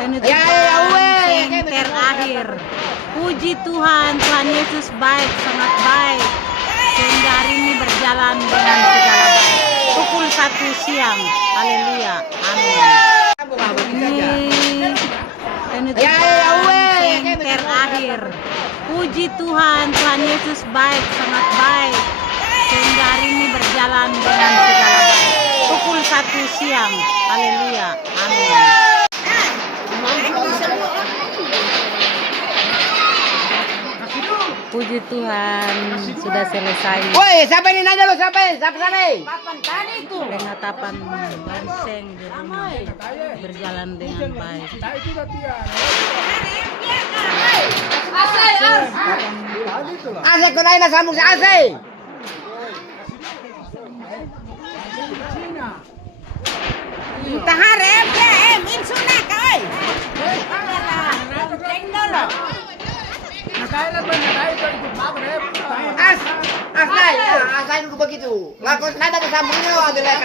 Penutupan yang terakhir. Puji Tuhan, Tuhan Yesus baik, sangat baik. Sehingga hari ini berjalan dengan segala baik. Pukul 1 siang. Haleluya. Amin. Penutupan yang terakhir. Puji Tuhan, Tuhan Yesus baik, sangat baik. Sehingga hari ini berjalan dengan segala baik. Pukul 1 siang. Haleluya. Amin. Puji Tuhan, sudah selesai. Woi, siapa ini nanya lo? Siapa? Siapa ini? Pengatapan banteng di rumah berjalan dengan baik. Ase ko na sambung si Ase. Taharep ya, insuna kau. Asai ko begitu. Lakos na sambungnya adalah